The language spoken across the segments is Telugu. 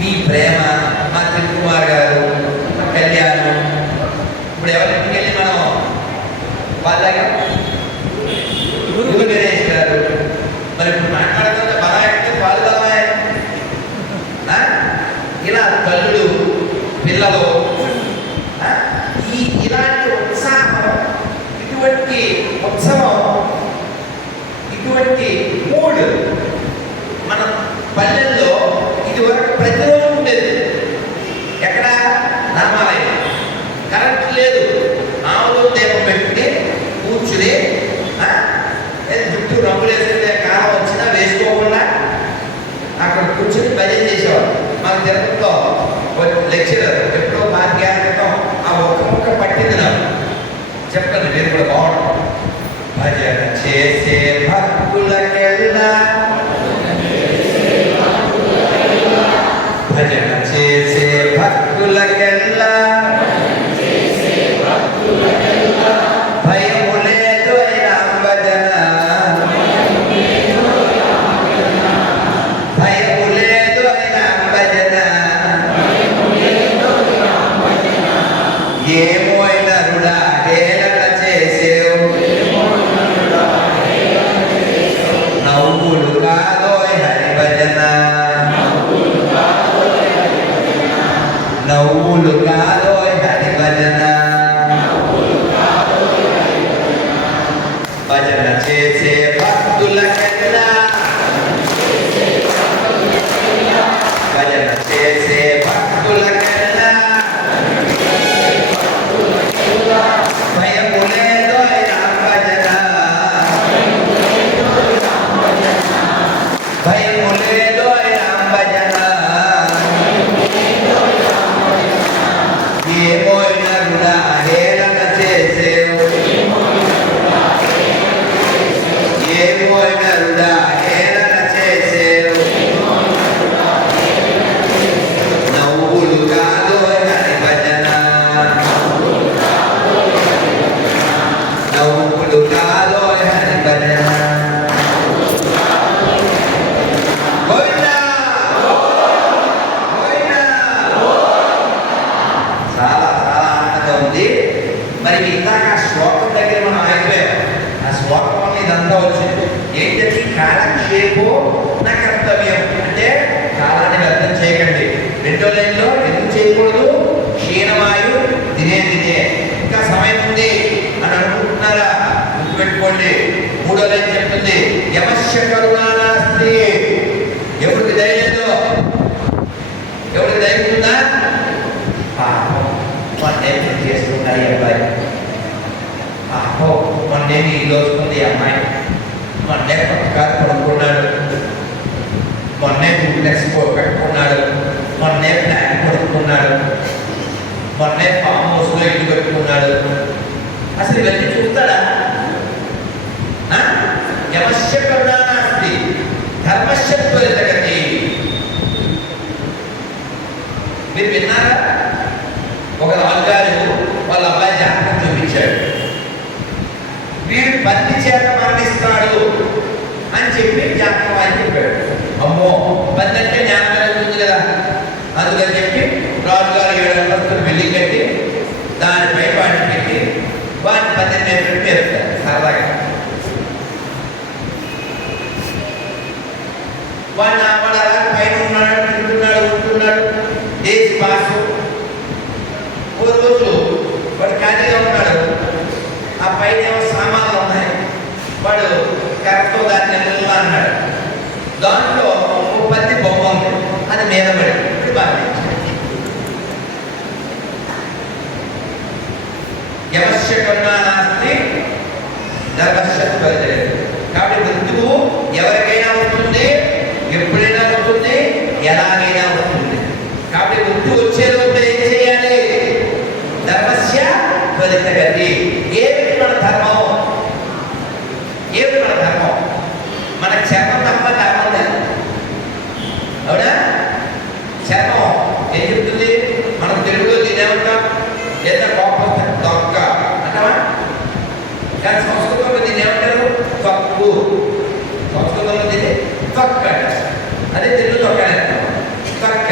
మీ ప్రేమ, మా త్రికుమార్ గారు, మా కళ్యాణం. ఇప్పుడు ఎవరింటికి వెళ్ళి మనం వాళ్ళగా గురు గణేష్ గారు, మరి ఇప్పుడు మాట్లాడుతుంటే బలం ఎక్కితే పాలు బలమే. ఇలా తల్లులు, పిల్లలు, ఇలాంటి ఉత్సాహం, ఇటువంటి ఉత్సవం, ఇటువంటి మూడ్ మన పల్లెల్లో ఇదివరకు ప్రతిరోజు ఉండేది. ఎక్కడ? రామాలయం. కరెంట్ లేదు, ఆవులు దీపం పెట్టుకుని కూర్చుని జుట్టు రంగులు వేసుకునే కాలం వచ్చినా వేసుకోకుండా అక్కడ కూర్చుని భజన చేసేవారు. మాకు తిరుపతిలో లెక్చరర్ ఎప్పుడో 4 ఏళ్ల క్రితం ఆ ఒక్క ముక్క పట్టింది నాకు. చెప్పండి మీరు కూడా బాగుంటుంది. భజన చేసే భక్తులకెల్లా, భజన చేసే భక్తులకెల్లా భయము లేదు రామ భజన, భయము లేదు రామ భజన. ఏమో నరుడా హేళన చేసేవు, నవ్వులు కాదోయ్ హరి భజన, నవ్వులు కాదోయ్ హరి భజన. భజన చేసే భక్తులకెల్లా, భజన చేసే భక్తులకెల్లా భయము లేదు రామ భజన, భయము లేదు రామ భజన. ఏమో నరుడా హేళన చేసేవు, ఏమో నరుడా హేళన చేసేవు, నవ్వులు కాదు హరి భజన, నవ్వులు కాదు హరి భజన. గోవిందా గోవిందా. చాలా చాలా ఆనందంగా ఉంది. మరి ఇందాక ఆ శ్లోకం దగ్గర మనం ఆగిపోయాం. ఆ శ్లోకం వల్ల ఇదంతా వచ్చింది. ఏంటంటే కాలక్షేపో నా కర్తవ్యం అంటే కాలాన్ని వ్యర్థం చేయకండి. 2వ లైన్లో ఎందుకు చేయకూడదు? క్షీణమాయు దినే దినే, ఇంకా సమయం ఉంది అని అనుకుంటున్నారా? గుర్తుపెట్టుకోండి. 3వ లైన్ చెప్తుంది యమస్య కరుణానాస్తి. ఎవరికి దయలేదో, ఎవరికి దయ ఉందా? మొన్నేమి చేసుకున్నారు ఈ అబ్బాయి, మొన్నేమి ఇల్లు వస్తుంది అమ్మాయి, మొన్నే కొత్త కారు కొనుక్కున్నాడు, మొన్నే డూప్లెక్స్ పెట్టుకున్నాడు, మొన్నే ప్లాన్ కొనుక్కున్నాడు, మొన్నే ఫామ్ హౌస్లో ఇల్లు పెట్టుకున్నాడు. అసలు ఇవన్నీ చూస్తాడా? యమస్య కరుణానాస్తి ధర్మస్య త్వరితగతి. మీరు విన్నారా? ఒక రాజుగారు వాళ్ళ అబ్బాయి జాతకం చూపించాడు. వీడు బంది చేత మరణిస్తాడు అని చెప్పి జాతకం అని చెప్పాడు. అమ్మో, బంది అంటే జ్ఞానం కలుగుతుంది కదా, అందుకని చెప్పి రాజుగారు 7 అంతస్తులు బిల్డింగ్ కట్టి దానిపై వాడిని పెట్టి వాడిని బంది మీద పేరుతారు సరదాగా. వాడిని వాడు అలా పైన ఉన్నాడు, తింటున్నాడు, ఉంటున్నాడు, దేశ భాష. ఓ రోజు వాడు ఖాళీగా ఉన్నాడు, ఆ పైన ఏమో సామాన్లు ఉన్నాయి, వాడు కరెక్ట్తో దాన్ని నిల్వ అన్నాడు. దాంట్లో ఒక 10 బొమ్మ ఉంది, అది మీద పడి ఇప్పుడు బాగా యమస్య కరుణానాస్తి ధర్మస్య త్వరితగతి. కాబట్టి మృత్యువు ఎవరికైనా ఉంటుంది, ఎప్పుడైనా ఉంటుంది, ఎలాగైనా ఉంటుంది. కాబట్టి మృత్యు వచ్చే రోజు ఏం చేయాలి? ధర్మస్య త్వరితగతి. ఏమిటి మన ధర్మం? ఏమిటి మన ధర్మం? మన చర్మం తప్ప ధర్మం లేదు. అవునా? చర్మం ఏం చెప్తుంది? మనం తెలుగులో తినేమంటాం, లేదా కోపం దొక్క అంటావా? కానీ సంస్కృతంలో దీన్ని ఏమంటారు? తక్కు. సంస్కృతంలో దీన్ని తక్క, అదే తెలుగు తొక్క తక్క.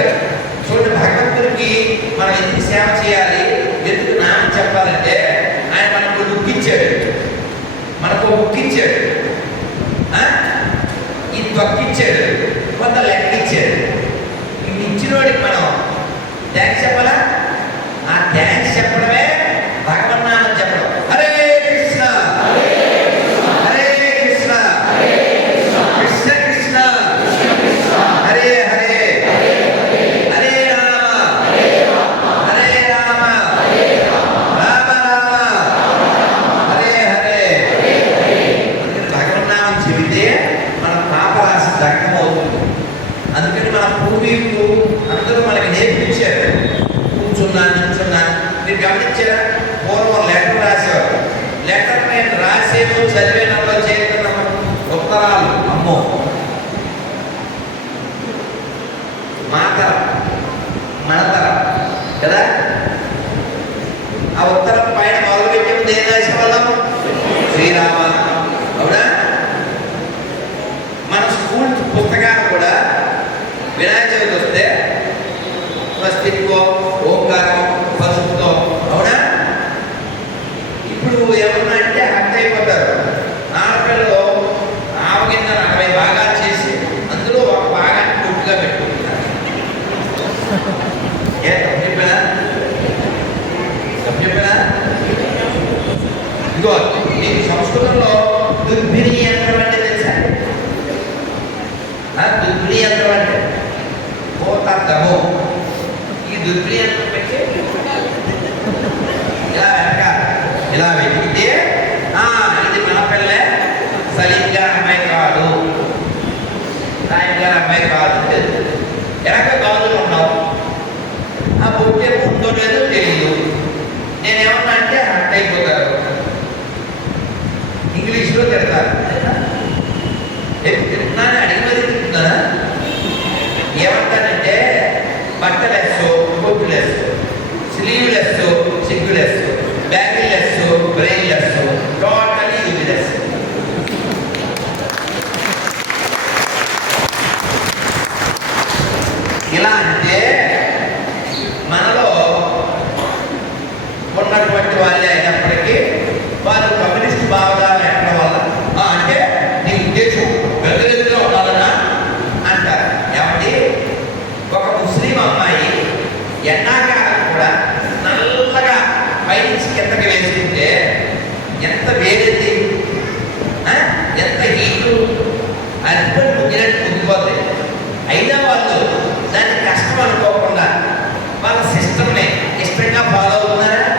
ఇచ్చాడు, కొంత లెక్క ఇచ్చాడు. ఇవి ఇచ్చినోడికి మనం థ్యాంక్స్ చెప్పాలా? ఆ థ్యాంక్స్ చెప్పడమే భగవన్నామం చెప్పడం. హరే కృష్ణ హరే కృష్ణ కృష్ణ కృష్ణ హరే హరే హరే రామ హరే రామ రామ రామ హరే హరే. భగవన్నామం చెబితే మన పాపరాశి దగ్ధమవుతుంది. అందుకని మన పూర్వీకులు అందరూ మనకి నేర్పించారు. కూర్చున్నా నిల్చున్నా మీరు గమనించారా? పూర్వం లెటర్ రాసేవారు. లెటర్ నేను రాసేదో చదివేనలో చేయకుండా ఉత్తరాలు అమ్మో మాతర మనతర కదా. ఆ ఉత్తరం పైన మొదలు పెట్టే ముందు ఏం రాసేవాళ్ళం? శ్రీరామ. అవునా? మన స్కూల్ పుస్తకాలు కూడా వినాయక చవితి వస్తే స్వస్తికో ఓంకారం పసుపుతో. అవునా? ఇప్పుడు ఏమన్నా అంటే హత్య అయిపోతారు. ఆడపిల్లలు ఆవగిన్న 40 భాగాలు చేసి అందులో ఒక భాగాన్ని గుట్టుగా పెట్టుకుంటున్నారు. ఏ తప్పు చెప్పానా? తప్పు చెప్పానా? ఇదిగో నీకు సంస్కృతంలో దుర్భిని యంత్రం అంటే తెలుసా? దుర్భిని యంత్రం అంటే పోతాము. ఈ దుర్భిని యంత్రం పెట్టి ఇలా వెనకాల ఇలా వెతికితే ఇది మన పిల్లే, సలీం గారి అమ్మాయి కాదు, నాయక్ గారి అమ్మాయి కాదు తెలుసు. వెనక గాజులు ఉన్నావు. ఆ బొట్టే ఉందో లేదో తెలియదు. నేనేమన్నా అంటే హట్ అయిపోతారు. ఇంగ్లీష్లో తిడతారు. తింటున్నాను అడిగి మరి తింటున్నానా? ఏమంటానంటే బట్టలెస్, బొట్టులెస్, స్లీవ్లెస్, సిగ్గులెస్, బ్యాగిల్లెస్, బ్రెయిన్లెస్, టోటలీ యూజ్లెస్. ఇలా అంటే మనలో ఉన్నటువంటి వాళ్ళే అయినప్పటికీ వాళ్ళు కమ్యూనిస్ట్ భావజాలం ఎక్కడం వల్ల అంటే నీ ఉద్దేశం గదిలో ఉండాలన్నా అంటారు. ఏమంటే ఒక ముస్లిం అమ్మాయి ఎండాకాలం కూడా నల్లగా పైనుంచి కిందకి వేసుకుంటే ఎంత వేడింది, ఎంత హీటు, అర్బన్ ముగ్గినట్టు ముగ్గిపోతాయి. అయినా వాళ్ళు దాన్ని కష్టం అనుకోకుండా వాళ్ళ సిస్టమ్ని ఇష్టంగా ఫాలో అవుతున్నారా?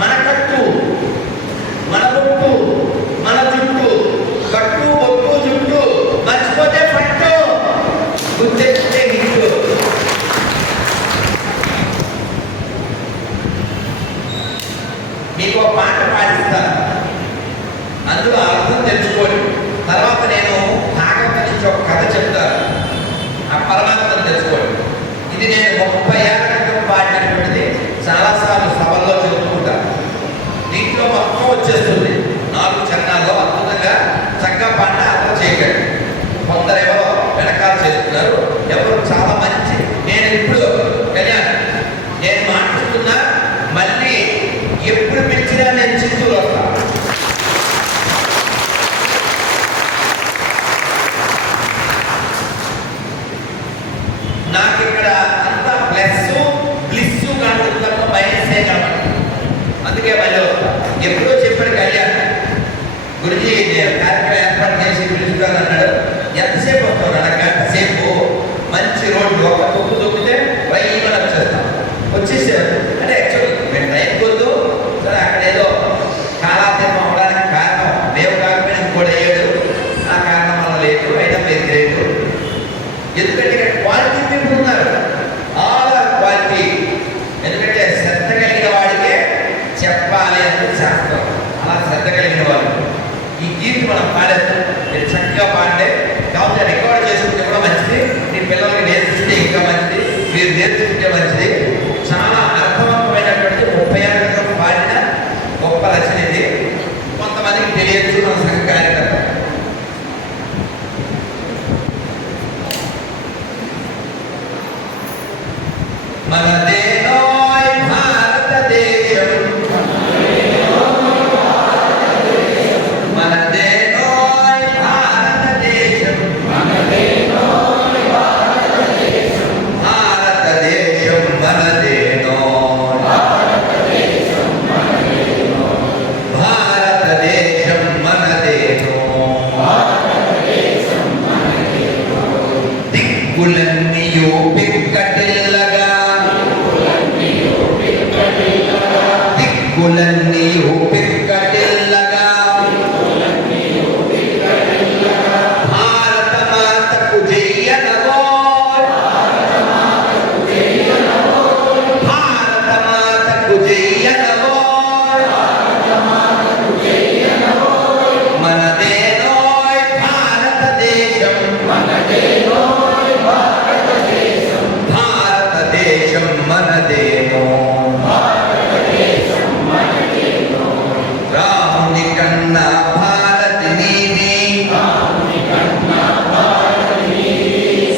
మన కట్టు, మన బొట్టు, మన జుట్టు, కట్టు బొట్టు జుట్టు మర్చిపోతే పట్టు, గుర్తెచ్చితే హిట్టు. మీకు ఒక పాట పాటిస్తాను, అందులో అర్థం తెలుసుకోండి. తర్వాత నేను భాగవతం నుంచి ఒక కథ చెప్తాను, ఆ పరమార్థం తెలుసుకోండి. ఇది నేను 30 ఏళ్ల క్రితం పాడినటువంటిది. చాలాసార్లు సభల్లో చెప్పుకుంటాను. దీంట్లో మొత్తం వచ్చేస్తుంది 4 చరణాల్లో. అద్భుతంగా చక్కగా పాడిన అర్థం చేయకండి. కొందరు ఎవరో వెనకాల చేస్తున్నారు, ఎవరు చాలా మంచి. నేను ఇప్పుడు కళ్యాణ్ నేను మాట్లాడుతున్నా, మళ్ళీ ఎప్పుడు పిలిచినా నేను చిత్తూరు వస్తాను. నాకు ఇక్కడ అంతా ప్లస్ బ్లిస్ కనబడుతుంది తప్ప మైనసే కనబడుతుంది. అందుకే మళ్ళీ ఎప్పుడో చెప్పాడు కళ్యాణ్, గురుజీ కార్యక్రమం ఏర్పాటు చేసి పిలుచుతాను అన్నాడు. ఎంతసేపు వస్తాడు? గంట సేపు మంచి రోడ్డు, ఒక తొక్కు తొక్కితే వైమని వచ్చేస్తాం. వచ్చేసాడు అంటే యాక్చువల్లీ మేము టైం కొద్దు సరే. అక్కడ ఏదో కాలాతీతం అవడానికి కారణం మేము కాకపోయినా ఇంకోటి అయ్యాడు. ఆ కారణం వల్ల లేదు, అయినా మీరు లేదు. ఎందుకంటే ఇక్కడ క్వాలిటీ పీపుల్ ఉన్నారు, ఆల్ ఆర్ క్వాలిటీ. ఎందుకంటే శ్రద్ధ కలిగిన వాడికే చెప్పాలి అని శాస్త్రం. అలా శ్రద్ధ కలిగిన వాళ్ళు ఈ గీత మనం పాడేస్తాం. మీరు చక్కగా పాడే కాబట్టి రికార్డ్ చేసుకుంటే కూడా మంచిది. మీ పిల్లలకి నేర్పిస్తే ఇంకా మంచిది, మీరు నేర్చుకుంటే మంచిది. చాలా అర్థవంతమైనటువంటి 30 ఏళ్ల క్రితం పాడిన గొప్ప రచన ఇది. కొంతమందికి తెలియచ్చు మన సంఘ కార్యకర్త. మనదేనోయ్ భారతదేశం, మనదేనోయ్ భారతదేశం, దిక్కులన్నీయు పిక్కటిల్లగా దిక్కులన్నీయు పిక్కటిల్లగా భారత మాతకు జయనమో భారత మాతకు జయనమో మనదేనోయ్ భారతదేశం భారతదేశం మనదేనో రాముని కన్నా భారతి నీది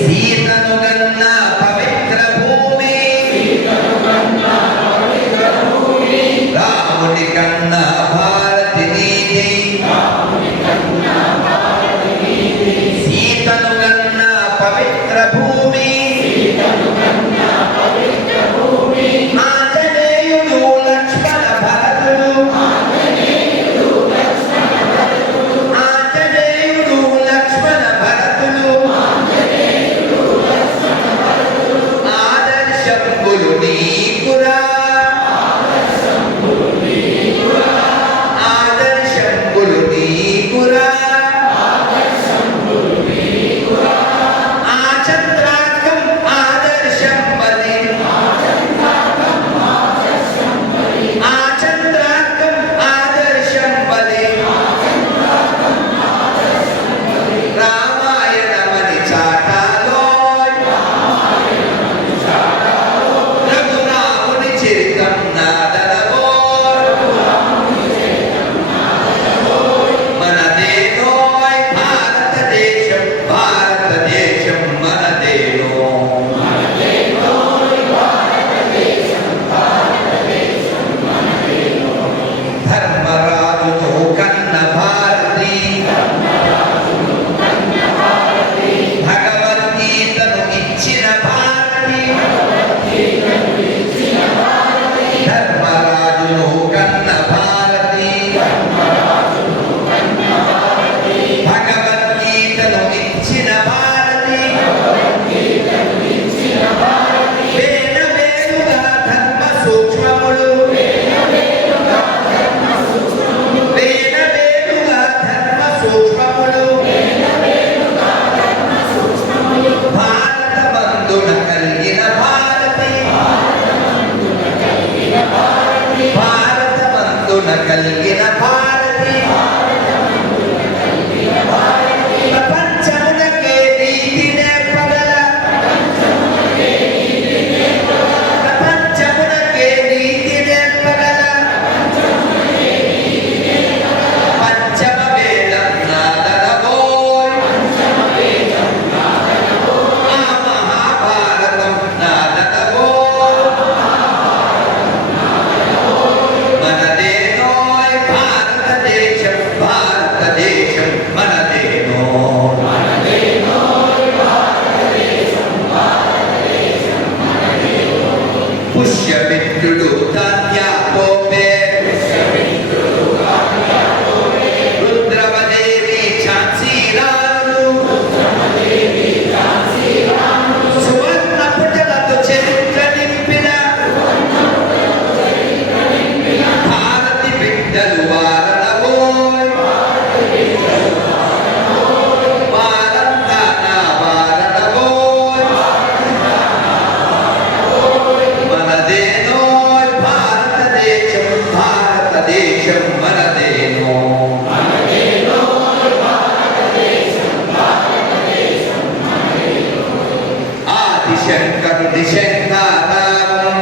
సీతను గన్న పవిత్ర భూమి రాముని కన్నా భారతి నీది సీతను గన్న పవిత్ర భూమి ఆంజనేయుడు లక్ష్మణ భరతుడు ఆంజనేయుడు లక్ష్మణ భరతులు ఆదర్శంబులు నీకురా ఆదర్శంబులు నీకురా ఆచంద్రాకం ఆదర్శంబలి ఆచంద్రాకం ఆదర్శంబలి రామాయణమని చాటాలో రఘురాముని చరితం నాదలవో మనదేనోయ్ భారతదేశం భారతదేశం మనదేనో ధర్మరాజును కన్న భారతి భగవద్గీతను ఇచ్చిన భారతి ధర్మరాజును కన్న భారతి భగవద్గీతను ఇచ్చిన భారతి వేద వేరుగా ధర్మ సూక్ష్మములు వేద వేరుగా ధర్మ సూక్ష్మములు భారత బంధున కలిగిన భారతి భారత బంధున కలిగిన భారతి ప్రపంచమునకే నీతి నేర్పగల ప్రపంచమునకే నీతి నేర్పగల పంచమ వేదం నాదనవోయ్ ఆ మహాభారతం నాదనవోయ్ మనదేనోయ్ భారతదేశం భారతదేశం మనదేనో పుష్యమిత్రుడు తాత్యాపోపే రుద్రమదేవి ఝాన్సీరాణులు సువర్ణ పుటలతో చరిత్ర నింపిన భారతి బిడ్డలు వారణవోయ్ వారంతాన వారణవోయ్ మనదేనోయ్ భారతదేశం భారతదేశం మనదేనో ఆదిశంకరుడి శంకారావం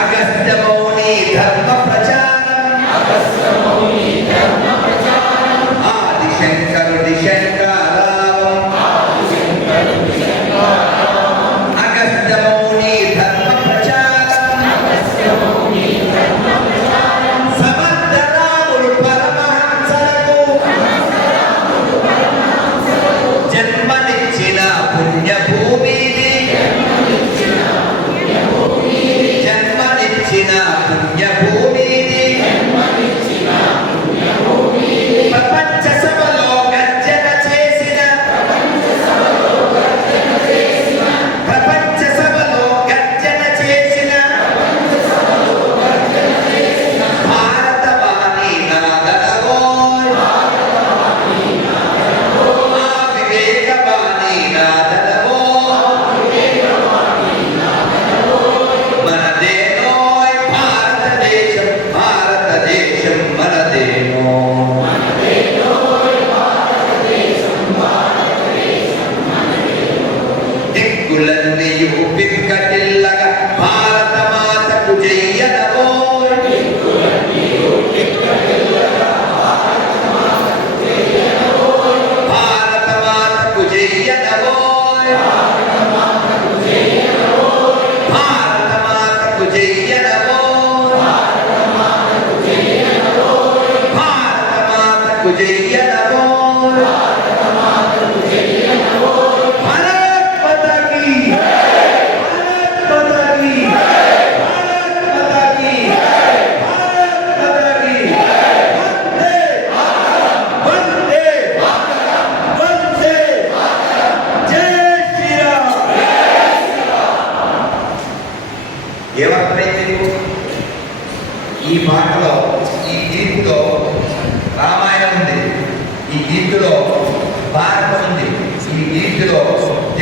అగస్త్య మౌని ధర్మ ప్రచారం ఆదిశంకరుడి శంకారావం అగస్త్య మౌని ధర్మ ప్రచారం సమర్థ రాముడు పరమహంసలకు జన్మనిచ్చిన పుణ్య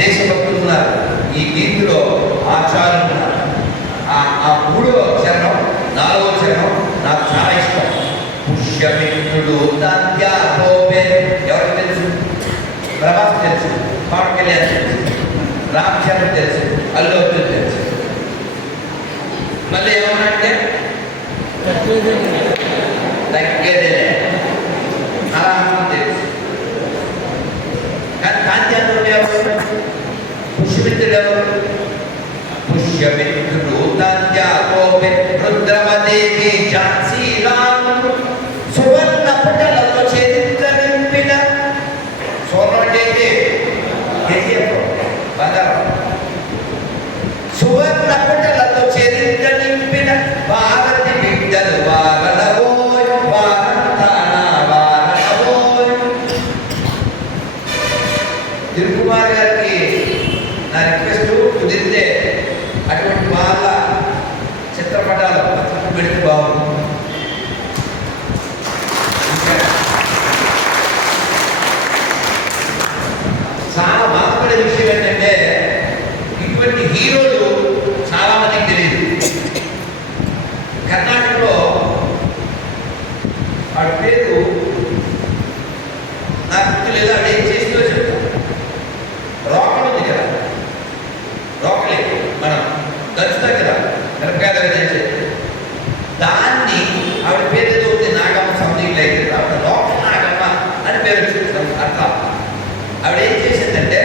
దేశభక్తులు ఉన్నారు, ఈ గీతిలో ఆచార్యులు ఉన్నారు. ఆ మూడవ చరణం, నాలుగవ చరణం నాకు చాలా ఇష్టం. పుష్యమిత్రుడు ఎవరికి తెలుసు? ప్రభాస్ తెలుసు, పవన్ కళ్యాణ్ తెలుసు, రామ్ చరణ్ తెలుసు, అల్లు అర్జున్ తెలుసు. మళ్ళీ ఏమన్నంటే తగ్గేదేలే అలా తెలుసు. కానీ కాంత్యాత్రుడు ఎవరు? పుష్యమిత్రుడు ఎవరు? పుష్యమిత్రుడు రుద్రమదేవి ఝాన్సీరాము సువర్ణ పుటలతో చరిత్ర నింపిన బంగారం సువర్ణ పుటలతో చరిత్ర నింపిన భారతి బిడ్డలు వారలవోయ్ వారంతాన వారలవోయ్. తిరుకుమార్ గారికి నా రిక్వెస్ట్, కుదిరితే అటువంటి వాళ్ళ చిత్రపటాలు పెడితే బాగుంది. చాలా బాధపడే విషయం ఏంటంటే ఇటువంటి హీరోలు చాలా మందికి తెలియదు. కర్ణాటకలో వాడి పేరు నాకు గుర్తులేదు, ఆవిడ ఏం చేసిందో చెప్తాను. రోకలు ఉంది కదా, రోకలే మనం దంచుతాం కదా, మిరపకాయ దంచే దాన్ని ఆవిడ పేరు ఏదో ఉంది, నాగమ్మ సంథింగ్ లైక్ ఆవిడ రోకల నాగమ్మ అని పేరు వచ్చింది. అట్లా ఆవిడ ఏం చేసిందంటే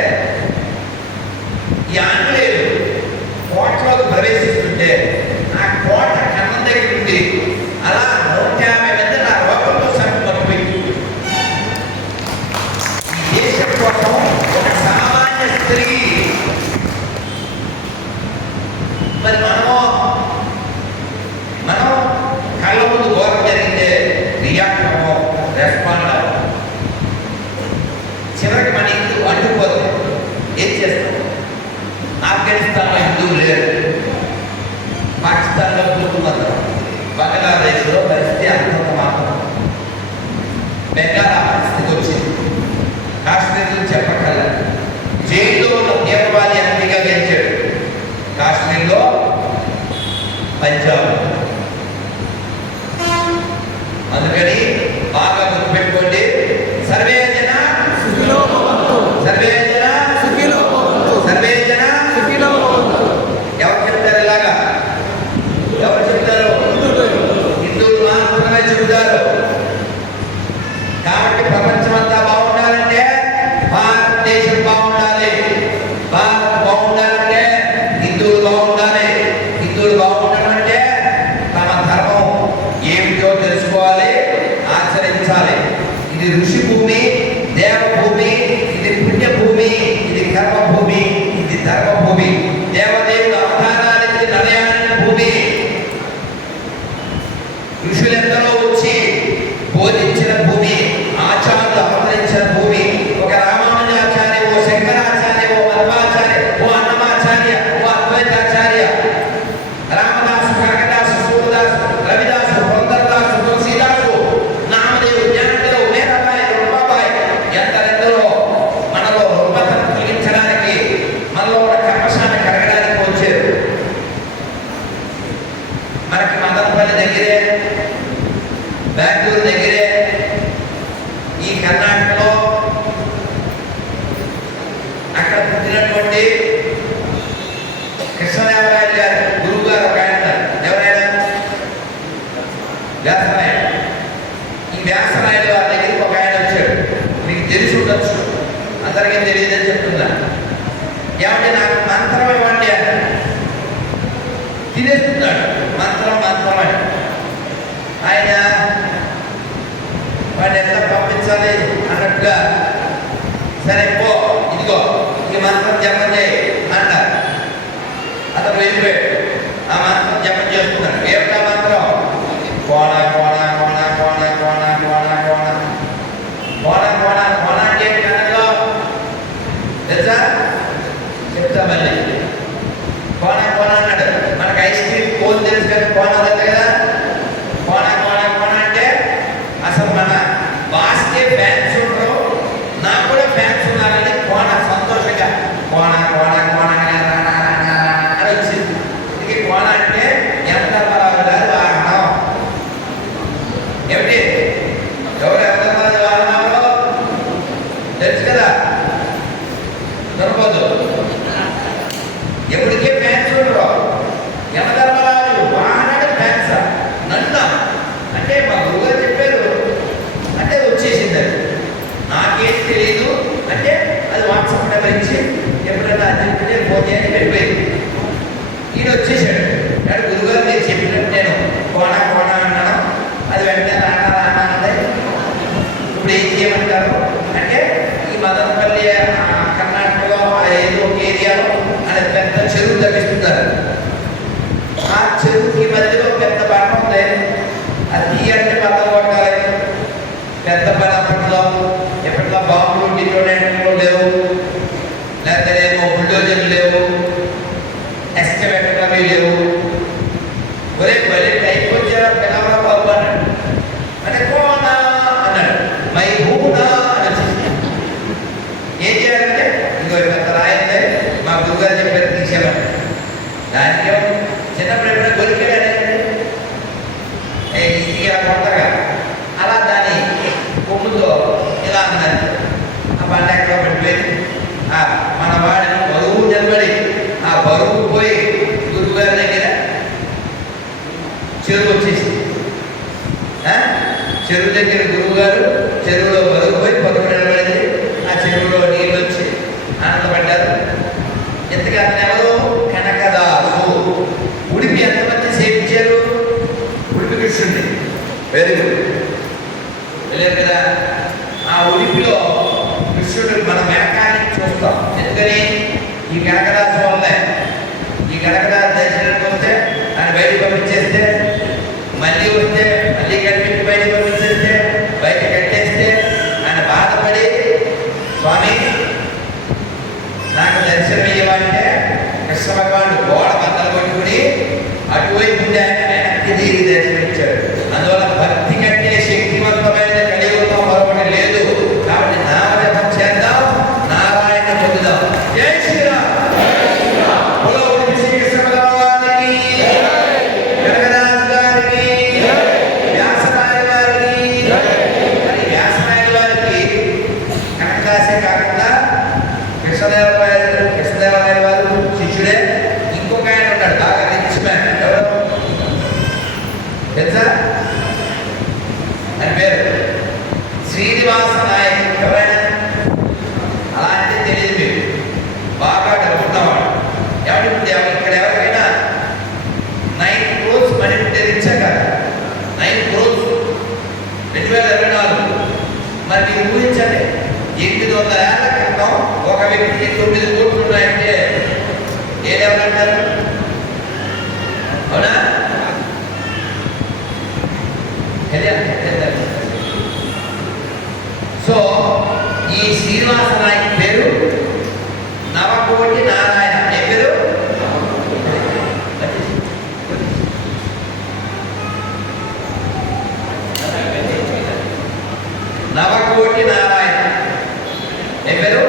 ఈ ఆంగ్లేయులు కోటలోకి ప్రవేశిస్తుంటే ఆ కోట కన్నం దగ్గర ఉంది, అలా 150 మంది నా రోగంలో సగం పడిపోయింది. ఈ దేశం కోసం ఒక సామాన్య స్త్రీ, మరి మనం కళ్ళ ముందు ఘోరం జరిగితే రియాక్ట్ అవ్వం, రెస్పాండ్ అవ్వం. చివరికి మన ఇల్లు అడ్డుపోతే ఏం చేస్తాం? ఆఫ్ఘనిస్తాన్లో హిందువులు లేరు, పాకిస్తాన్లో హిందువులు, బంగ్లాదేశ్లో పరిస్థితి అంతంత మాత్రం, బెంగాల్ ఆ పరిస్థితికి వచ్చింది, కాశ్మీర్లో చెప్పక్కర్లేదు. జైల్లో ఉన్న తీవ్రవాది ఎంపీగా గెలిచాడు, కాశ్మీర్లో పంజాబ్. అందుకని బాగా గుర్తుపెట్టుకోండి, సర్వే జన సర్వే జన సర్వే జన. ఎవరు చెప్తారు ఇలాగా? ఎవరు చెప్తారు? హిందువులు మాత్రమే చెబుతారు. కాబట్టి ప్రపంచం అంతా బాగుండాలంటే భారతదేశం బాగుండాలి, భారత్ బాగుండాలంటే హిందువులు బాగుండాలి. హిందువులు బాగుండడం అంటే తమ ధర్మం ఏమిటో తెలుసుకోవాలి, ఆచరించాలి. ఇది ఋషి భూమి, దేవభూమి, ఇది పుణ్యభూమి, ఇది కర్మభూమి, ఇది ధర్మభూమి. దేవదేవుడు అవతారానికి నడయాడిన భూమి. ఋషులెందరో వచ్చి బోధించిన భూమి, ఆచార్యులు అవతరించిన భూమి. ఒక రామానుజాచార్య, ఓ శంకరాచార్య, ఓ మధ్వాచార్య, ఓ అన్నమాచార్య, ఓ అద్వైతాచార్య, రామదాసు, కనకదాసు, సూరదాసు, రవిదాసు, పొందరదాసు, తులసీదాసు, నామదేవు, జ్ఞానదేవు, మేరాబాయి, రుక్మాబాయి, ఎందరెందరో మనలో రుగ్మతను తొలగించడానికి, మనలో ఉన్న కర్మశాన్ని కరగడానికి వచ్చారు. మనకి మదనపల్లి దగ్గరే, బెంగళూరు దగ్గరే, ఈ కర్ణాటకలో అక్కడ పుట్టినటువంటి కృష్ణదేవరాయలు గారు గురువు గారు ఒక ఆయన ఉన్నారు. ఎవరైనా? వ్యాసరాయలు. ఈ వ్యాసరాయలు వారి దగ్గరికి ఒక ఆయన వచ్చాడు. మీకు తెలిసి ఉండొచ్చు, అందరికీ తెలియదని చెప్తున్నా. ఏమంటే నాకు మంత్రం ఇవ్వండి అని తినేస్తున్నాడు. మంత్రం మంత్రం అని ఆయన వాడిని ఎంత పంపించాలి అన్నట్టుగా, సరే పో, ఇదిగో ఈ మంత్రం జపం చేయి అన్నారు. అతను వెళ్ళిపోయాడు. ఆ మంత్రం జపం చేస్తున్నాడు. ఏమిటా మంత్రం? కోణ కోణ కోణ కోణ కోణ కోణ కోణ కోణ కోణ కోణ అంటే కన్నడలో తెలుసా? చెప్తా మళ్ళీ. కోణ కోణ అన్నాడు. మనకు ఐస్ క్రీమ్ కోన్ తెలుసు కదా, కోణ అంతే కదా. కోణ కోణ కోణ అంటే అసలు మన బాస్కే ఫ్యాన్స్ ఉండరు, నాకు కూడా ఫ్యాన్స్ ఉన్నారని కోణ సంతోషంగా కోణ తెలుసు కదా, దొరకదు. ఎప్పటికే ఫ్యాన్స్ చూడరు. యమధర్మరాజు వాహనాడు ఫ్యాన్స్ నన్ను అంటే మా గురువుగారు చెప్పారు అంటే వచ్చేసింది. అది నాకేం తెలియదు అంటే అది వాట్సాప్ నెంబర్ ఇచ్చి ఎప్పుడైనా చెప్తే ఫోన్ చేయని వెళ్ళిపోయింది. ఈయన వచ్చేసాడు. అంటే గురువుగారు నేను చెప్పినట్టు నేను కోనా అన్నాను. అది వెంటనే రానా అంటే ఇప్పుడు ఏం చేయమంటారు అంటే ఈ మదనపల్లి కర్ణాటకలో ఏదో ఒక ఏరియాలో అది పెద్ద చెరువు తగ్గిస్తున్నారు. ఆ చెరువుకి మధ్యలో పెద్ద బండ ఉంది. అది అంటే మతం కొట్టాలి. పెద్ద పని అప్పట్లో ఎప్పట్లో బాంబులు డిటోనేటర్లు లేవు, లేకపోతే ఏమో బుల్డోజర్లు లేవు, ఎక్స్కవేటర్లు అవి లేవు. ఒరే బయట అయిపోయారా పిల్లవరా బాబు అన్నాడు. అంటే కోనా అన్నాడు. మై హూనా అని వచ్చేసి ఏం చేయాలంటే ఇంకో పెద్ద రాయంటే మా గురుగారు చెప్పారు తీసేవాడు. దానికి చిన్నప్పుడు ఎప్పుడైనా గొరికాడండి ఈజీగా కొట్టగా అలా దాని కొమ్ముతో ఇలా అన్నారు. ఆ బండ ఎక్కడో పడిపోయింది. మన వాడిని బరువు నిలబడి ఆ బరువు పోయి గురువుగారి దగ్గర చెరువు వచ్చేసింది. చెరువు దగ్గర గురువుగారు చెరువులో బరువు పోయి బరువు నిలబడింది. ఆ చెరువులో నీళ్ళు వచ్చి ఆనందపడ్డారు. ఎంతగా అతను ఎవరు? కనకదాసు. ఉడిపి ఎంతమంది సేవించారు? ఉడిపి కృష్ణుడిని. Very good. వెళ్ళారు కదా. ఆ ఉడిపిలో కృష్ణుడు మనం వెనకాన్ని చూస్తాం. ఎందుకని? ఈ కనకదాసు వల్లే. ఈ కనకదాసు దర్శనానికి వస్తే ఆయన బయటకు పంపించేస్తే, మళ్ళీ వస్తే మళ్ళీ కనిపించి బయటకు పంపించేస్తే, బయట కట్టేస్తే ఆయన బాధపడి స్వామి నాకు దర్శనం ఇవ్వాలంటే కృష్ణ భగవానుడు గోడ బద్దలు కొట్టుకుని అటువైపు ఉండే వెనక్కి తిరిగి దర్శనమిచ్చాడు. అందువల్ల భక్తి కంటే శక్తివంతమైన కలియుగంలో మరొకటి లేదు. కాబట్టి నామజపం చేద్దాం, నారాయణ పొందుదాం. జై శ్రీరామ్. శ్రీకృష్ణ భగవానికి, కనకదాస్ గారికి, వ్యాసనాయ గారికి. మరి వ్యాసనాయ వారికి కనకదాసే కాకుండా కృష్ణదేవరాయల వారు శిష్యుడే. ఇంకొక ఆయన ఉన్నాడు బాగా రిచ్ మ్యాన్. ఎవరు తెలుసా? ఆయన పేరు శ్రీనివాస నాయక్. ఎవరైనా అలా అంటే తెలియదు మీరు. బాగా డబ్బున్నవాడు. ఇప్పుడు ఇక్కడ ఎవరికైనా 9 crores మనీ ఉంటే రిచ్చా కాదు? 9 crores 2024. మరి మీరు ఊహించండి, 800 ఏళ్ల క్రితం ఒక వ్యక్తికి 9 కోట్లు ఉన్నాయంటే ఏదేమంటారు? అవునా? సో ఈ శ్రీనివాస నాయక్ పేరు నవకోటి నారాయణ. ఏ పేరు? నవకోటి నారాయణ. ఏ పేరు?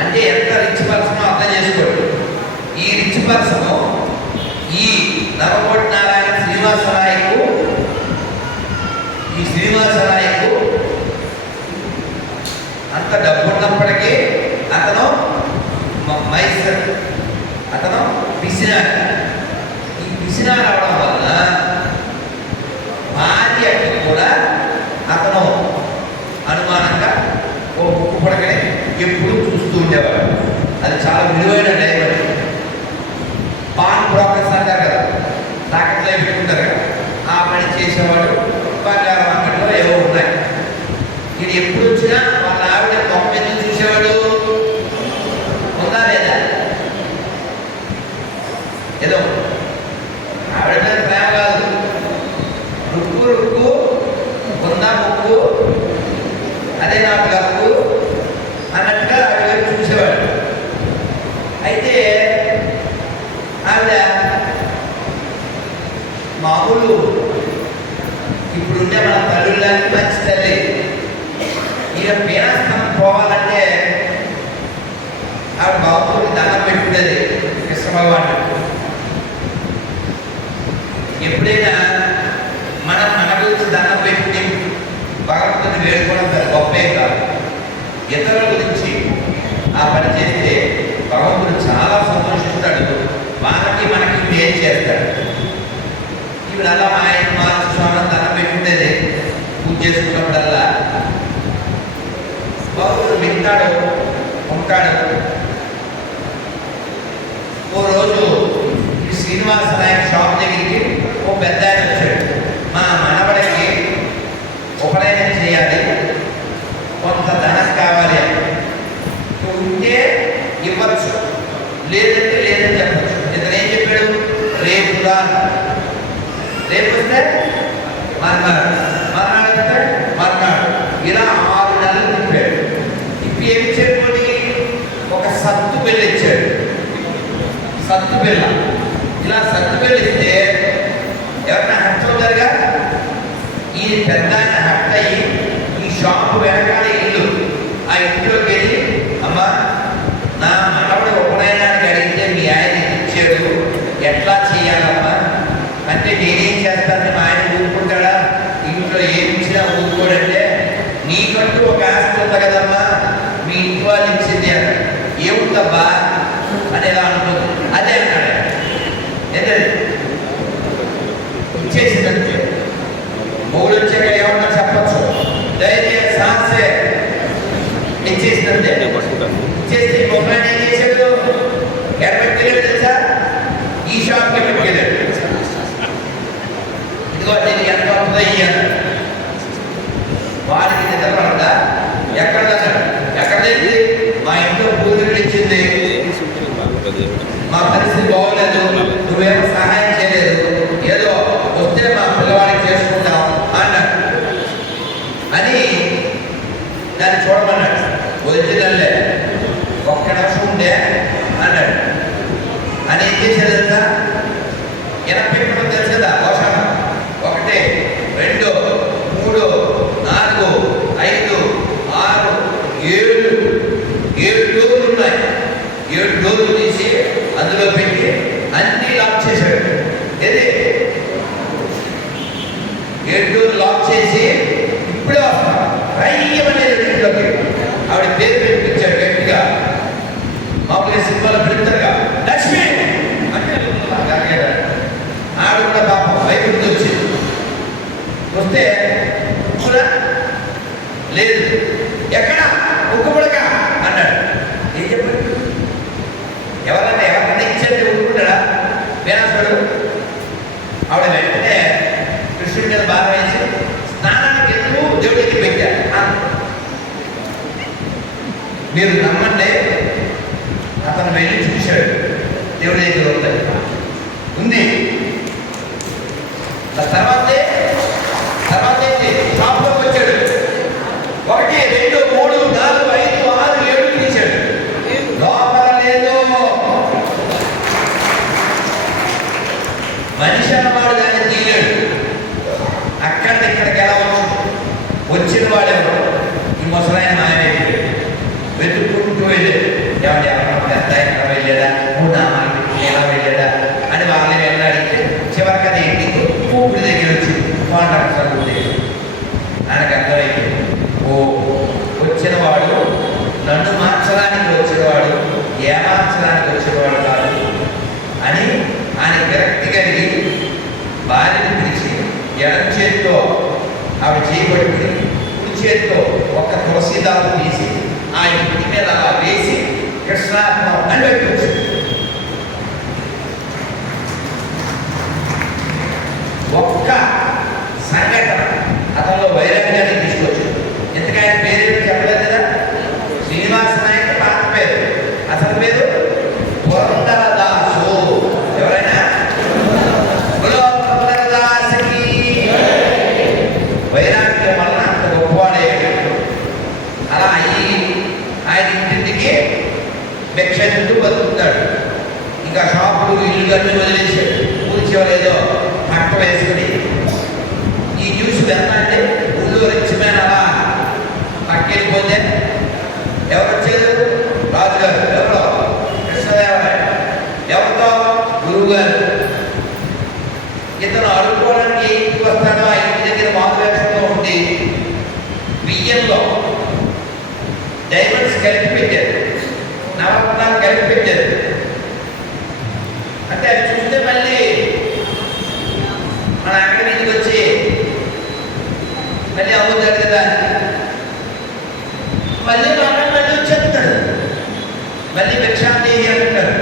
అంటే ఎంత రిచ్ పర్సన్ అర్థం చేసుకోండి. ఈ రిచ్ పర్సన్ ఈ నవకోటి నారాయణ శ్రీనివాస నాయకు, ఈ శ్రీనివాస నాయకు అంత డబ్బు ఉన్నప్పటికీ అతను మైసర్, అతను పిసినారు. ఈ పిసినారు అవడం వల్ల భార్యకి కూడా అతను అనుమానంగా ఓ ముక్కు పడకనే ఎప్పుడు చూస్తూ ఉండేవాడు. అది చాలా విలువైన డైమండ్. పాన్ బ్రోకర్స్ అంటారు కదా, తాకట్లో పెట్టుకుంటారు కదా, ఆ పని చేసేవాడు. బంగారం అంగట్లో ఏవో ఉన్నాయి. ఇది ఎప్పుడు వచ్చినా వాళ్ళ ఆవిడ మొక్క మీద చూసేవాడు. ఉందా లేదా? ఏదో ఆవిడ మీద ప్రేమ కాదు, రుక్కు రుక్కు ఉందా ముక్కు అదే నాకు గప్పు అన్నట్టుగా ఆవిడ వైపు చూసేవాడు. అయితే ఆవిడ మామూలు ఇప్పుడుండే మన తల్లుళ్ళకి మంచి తల్లి. ఈయన పని చేస్తే భగవంతుడు చాలా సంతోషిస్తాడు. వాళ్ళకి మనకి మేలు చేస్తాడు. ఇప్పుడు అలా మా ఆయన మార్చి స్వామి దండం పెట్టుకుంటేది పూజ చేసుకున్నప్పుడల్లా భగవంతుడు వింటాడు, ఉంటాడు. ఓ రోజు ఈ శ్రీనివాస నాయక్ షాప్ దగ్గరికి ఓ పెద్ద ఆయన వచ్చాడు. మా మనవడికి ఉపనయనం చేయాలి, కొంత ధనం కావాలి అని. ఉంటే ఇవ్వచ్చు, లేదంటే లేదని చెప్పచ్చు. ఇతను ఏం చెప్పాడు? రేపురా, రేపు వస్తే మర్నాడు, మర్నాడు వస్తే మర్నాడు, ఇలా 6 నెలలు తిప్పాడు. తిప్పి ఏమి ఇచ్చాడు? ఒక సత్తు బిల్ల ఇచ్చాడు. సత్తు బిల్ల. ఇలా సత్తు బిల్ల ఇస్తే ఎవరైనా హత్య అవుతారుగా. ఈ పెద్ద హత్య అయ్యి ఈ షాపు వెనకాల ఇల్లు, ఆ ఇంట్లోకి వెళ్ళి, అమ్మా నా మనవడు ఉపనయనానికి అడిగితే మీ ఆయన ఇచ్చాడు, ఎట్లా చేయాలమ్మా అంటే నేనేం చేస్తానని మా ఆయన ఊరుకుంటాడా? ఇంట్లో ఏమి ఇచ్చినా ఊరుకోడంటే, నీకంటూ ఒక ఆస్తి ఉంది కదమ్మా, మీ ఇంటి వాళ్ళు ఇచ్చింది అన్న. ఏముందబ్బా అని ఎలా అనుకుంది. అదే అన్నాడు. ఏంటంటే ఇచ్చేసిందంటే మూడు వచ్చాక ఏమన్నా చెప్పచ్చు, దయచేసి సాన్సే ఇచ్చేసిందంటే. ఇచ్చేస్తే మొబైల్ ఏం చేశాడు? ఎక్కడికి వెళ్ళాడు తెలుసా? ఈ షాప్కి ఎక్కడికి వెళ్ళాడు. ఇదిగో దీనికి ఎంత అవుతుందో ఇయ్యాను. వాడికి నిద్రపడదా? ఎక్కడ ఎక్కడైంది? మా ఇంట్లో పూజలు ఇచ్చింది, మా పరిస్థితి బాగోలేదు, నువ్వేమో సహాయం చేయలేదు, ఏదో వస్తే మా పిల్లవాడికి చేసుకుంటాం అన్నాడు. అని దాన్ని చూడమన్నాడు. ఒరిజినల్లే ఒక్క నిమిషం ఉండే అన్నాడు. అని ఏం చేశాడు తెలుసా? 80 తెలుసు కదా ఔషధం. 1 2 3 4 5 6 7 డోర్లు ఉన్నాయి. 7 డోర్లు తీసి అందులో పెట్టి అన్ని లాక్ చేశాడు. ఏది 7 డోర్లు లాక్ చేసి ఇప్పుడే వస్తాం రయ్యమనేది ఇంట్లోకి. ఆవిడ పేరు పెట్టించాడు గట్టిగా. మామూలుగా సినిమాలో పెడతారుగా లక్ష్మి అంటే ఆవిడ కూడా పాపం వైపు వచ్చింది. వస్తే కూడా లేదు, ఎక్కడ ఉక్కుపడక అన్నాడు. ఏం చెప్పాడు? ఎవరన్నా ఇచ్చేది ఉడుకుంటాడా వినాశుడు? ఆవిడ వెంటనే కృష్ణుడి మీద భారం వేసి స్నానానికి ఎందుకు దేవుడికి పెట్టాడు. మీరు నమ్మండి, అతను వెళ్ళి చూశాడు. దేవుడి దగ్గర ఉంది. తర్వాత ఏంటి? షాప్లోకి వచ్చాడు. 1 2 3 4 5 6 7 తీశాడు. లోపల లేదు. మనిషి అన్నవాడు దాన్ని తీయలేడు. అక్కడికి ఎలా వచ్చిన వాడెవరు? ఈ ముసలాయన మాయమైపోయాడు. వెతుక్కుంటూ వెళ్ళాడు. ఎవరైనా పెద్ద ఎక్కడ వెళ్ళాడా, ఎలా వెళ్ళాడా అని వాళ్ళని వెళ్ళాడితే చివరికి అది ఇంటికి పూపుడి దగ్గర వచ్చింది. కాంట్రాక్ట్ సరుకు దగ్గర ఆయనకు అర్థమైపోయింది. ఓ వచ్చిన వాడు నన్ను మార్చడానికి వచ్చినవాడు, ఏమార్చడానికి వచ్చినవాడు కాదు అని ఆయన విరక్తి కలిగి భార్యను పిలిచి ఎడం చేతితో ఆవిడ చేయబడుకుని కుడి చేతితో ఒక తులసీదారు తీసి ఆ ఇంటి మీద అలా వేసి కృష్ణాత్మ అని పెట్టవచ్చు. ఒక్క సంఘటన అతనిలో వైరాగ్యాన్ని తీసుకొచ్చింది. ఎందుకంటే పేరు చెప్పలేదు కదా. శ్రీనివాస నాయక్ పాత పేరు, అసలు పేరు పురంధరదాసు. ఎవరైనా పురంధరదాసుకి వైరాగ్యం వలన అంత గొప్పవాడయ్యాడు. అలా అయ్యి ఆయన ఇంటికి భిక్షిస్తూ బతుకుతాడు. ఇంకా షాపులు ఇల్లు గట్టి వదిలేసాడు. కూర్చోలేదో పక్క వేసుకుని ఈ న్యూస్ ఎంత అంటే ఊళ్ళో రిచ్మైన అలా పక్కెళ్ళిపోతే ఎవరు వచ్చారు? రాజుగారు. ఎవరో కృష్ణదేవరాయ. ఎవరితో? గురువు గారు. ఇతను అడుక్కోవడానికి ఇంటికి వస్తాడో ఆ ఇంటి దగ్గర మాతృవేషంలో ఉండి బియ్యంలో డైమండ్స్ కలిపి పెట్టారు. నవరత్నాలు కలిపి పెట్టారు. అంటే అది చూస్తే మళ్ళీ మన అక్కడి నుంచి వచ్చి మళ్ళీ అమ్ముతాడు కదా, మళ్ళీ మళ్ళీ వచ్చేస్తాడు, మళ్ళీ భిక్షాందేహి అంటారు.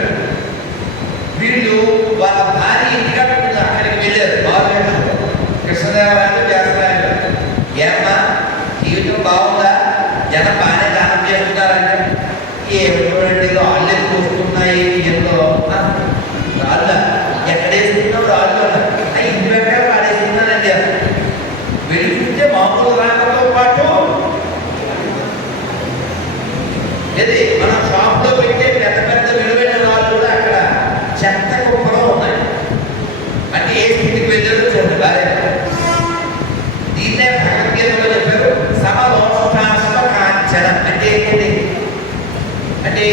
వీళ్ళు వాళ్ళ భార్య ఇంటికాడ అక్కడికి వెళ్ళారు. బాగుంది కృష్ణదేవరాయలు వ్యాసరాయలు, ఏమ్మా జీవితం బాగుందా, జనం బాగానే దానం చేస్తున్నారంటే, ఏమిటండి రాళ్ళు ఎక్కువ వస్తున్నాయి, ఎన్నో రాళ్ళ ఎక్కడ వేసుకున్నావు రాళ్ళు ఇంటి వెంట వాడేస్తున్నానండి. వెళ్ళి చూస్తే మామూలు రాళ్ళతో పాటు ఇది మనం షాప్లో పెట్టే పెద్ద పెద్ద విలువైన రాళ్ళు కూడా అక్కడ చెత్త కుప్పలో ఉన్నాయి. అంటే ఏ స్థితికి వెళ్ళారో చూడండి భార్య. దీన్నే భగవద్గీతలో చెప్పారు సమలోష్టాస్మ కాంచన. అంటే ఏంటి అంటే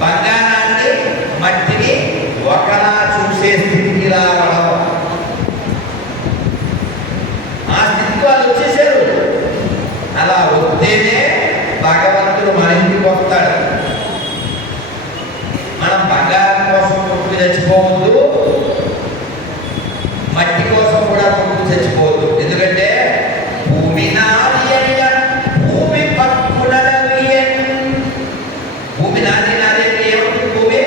బంగారాన్ని మట్టిని ఒకలా చూసే స్థితికి రావడం. ఆ స్థితికి వాళ్ళు వచ్చేసారు. అలా వస్తేనే భగవంతుడు మన ఇంటికి వస్తాడు. మనం బంగారం కోసం కొట్టుకు చచ్చిపోవద్దు, మట్టి కోసం కూడా కొట్టుకు చచ్చిపోవద్దు. ఎందుకంటే భూమి నాది అయిన భూమి పక్కునలవియన్, భూమి నాది నాది ఏమవుతుంది, భూమి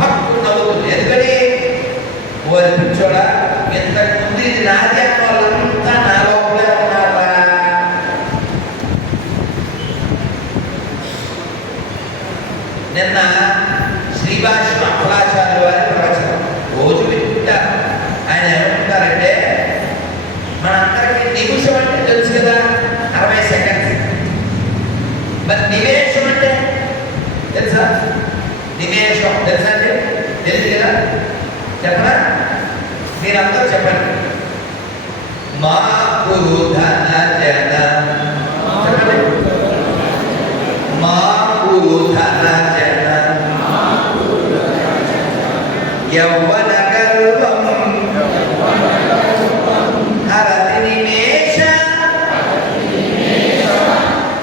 పక్కునవుతుంది. ఎందుకని ఓ పిచ్చోడా, ఇంతకు ముందు ఇది నాది అన్న వాళ్ళంతా నా లోపలే ఉన్నారా. నిన్న శ్రీభాష్యం అప్పలాచార్య వారి ప్రవచనం రోజు వింటారు. ఆయన ఏమంటారంటే, మనందరికీ నిమిషం అంటే తెలుసు కదా, 60 సెకండ్స్. మరి నిమేషం అంటే తెలుసా? నిమేషం తెలుసా అంటే తెలుసు కదా, చెప్పనా? మీరందరూ చెప్పండి. మా గురు ధన జన, చెప్పండి. మా గురు ధన జన యౌవన గర్వం హరతి నిమేష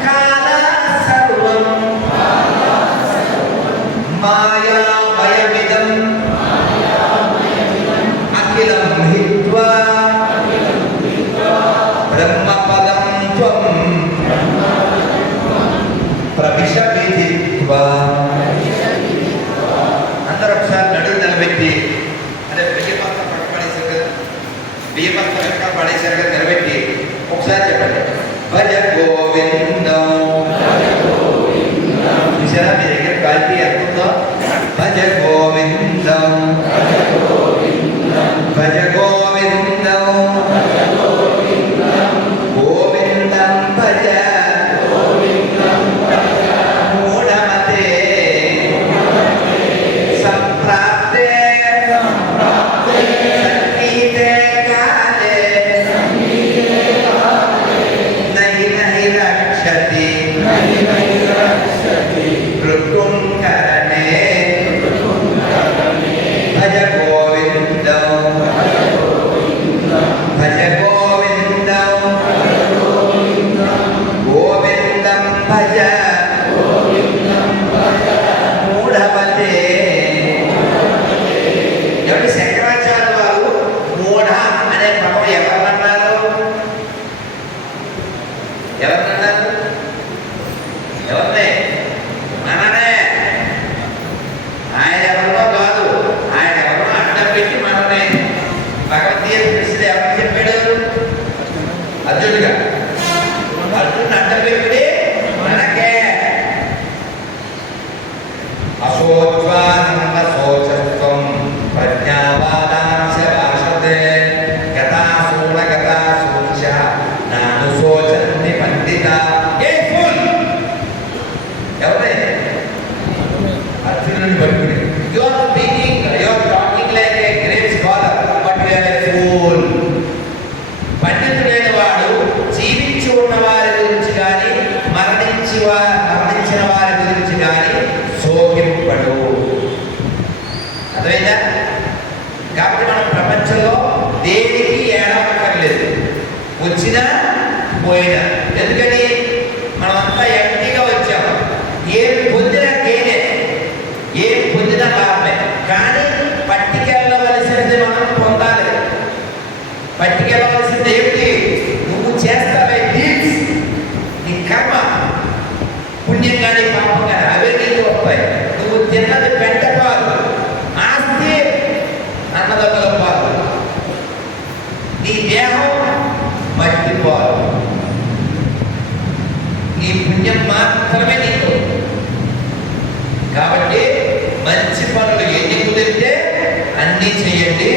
కాల సర్వం మాయామయమిదం అఖిలం హిత్వా బ్రహ్మపదం త్వం ప్రవిశ విదిత్వా. అందరూ ఒకసారి నడుము నిలబెట్టి, అదే బియ్యపత్ర పక్క పడేశారు కదా, బియ్యపత్ర వెనక పడేశారు కదా, నిలబెట్టి ఒకసారి చెప్పండి. భజ గోవిందం. చూసారా మీ దగ్గర క్వాలిటీ ఎంత ఉందో? భజ గోవిందం, భజ గోవిందం, గోవిందం భజ మూఢమతే సంప్రాప్తే సంగీతే కాలే నహి నహి రక్షతి ఋతుం కరణే. భజ గోవిందం, భజ గోవిందం, గోవిందం భజ మూఢమతే. ఎవరి శంకరాచార్య వారు మూఢ అనే పదం ఎవరన్నారు? ఎవరినన్నారు? ఎవరినే? మననే. ఆయన ఎవరినో కాదు, ఆయన ఎవరినో అడ్డం పెట్టి మననే. భగవద్గీత కృష్ణుడు ఎవరికి చెప్పాడు? అర్జునుడిగా. అర్జునుడు అడ్డం పెట్టి మనకే. అశోచ్వానంద శోచత్వం ప్రజ్ఞావాదాంశ భాషతే గతాసూల గతాసూచ నాను శోచంతి పండిత. ఏ ఫుల్ ఎవరే? అర్జునుడిని పట్టుకుని you are speaking, you are talking like a great scholar but you are a fool. పండితుడైన వాడు జీవించి ఉన్న వారి గురించి కానీ మరణించిన వారి గురించి కానీ శోకింపడు. అర్థమైందా? కాబట్టి మనం ప్రపంచంలో దేనికి ఏడవక్కర్లేదు, వచ్చినా పోయినా. ఎందుకని మనమంతా ఎంటీగా వచ్చాము. ఏమి పుణ్యం కానీ పాపం కానీ అవే నీకు వస్తాయి. నువ్వు తిన్నది పెంట పాలు, ఆస్తి అన్నదమ్ముల పాలు, నీ దేహం మట్టి పాలు, నీ పుణ్యం మాత్రమే నీకు. కాబట్టి మంచి పనులు ఎన్ని కుదిరితే అన్నీ చేయండి,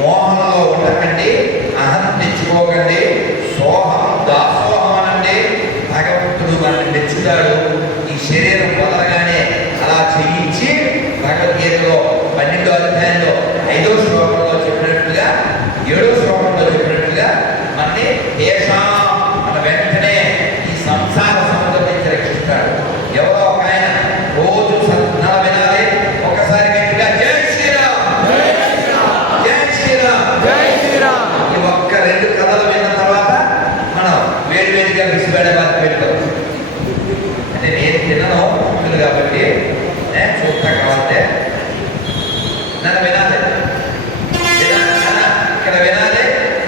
మోహంలో ఉండకండి, అహం తెచ్చుకోకండి, సోహం దాసోహం అనండి. భగవంతుడు మనల్ని మెచ్చుతాడు. ఈ శరీరం వదలగానే అలా చేయించి భగవద్గీతలో 12వ అధ్యాయంలో 5వ శ్లోకంలో చెప్పినట్టుగా 7వ శ్లోకంలో చెప్పినట్టుగా మనని మన వెంటనే ఈ సంసార సముద్రం నుంచి రక్షిస్తాడు. ఎవరో ఒక ఆయన రోజు సత్నాలు వినాలి, ఒకసారి గట్టిగా జై శ్రీరామ్ జై శ్రీరామ్ జై శ్రీరామ్. ఈ ఒక్క 2 కథలు విన్న తర్వాత మనం వేడివేడిగా విసిబేడబాద్ వెళ్ళాం. అంటే నేను తినను ఉంటుంది కాబట్టి నేను చూస్తా కావాలంటే నన్ను వినాలి, ఇక్కడ వినాలి.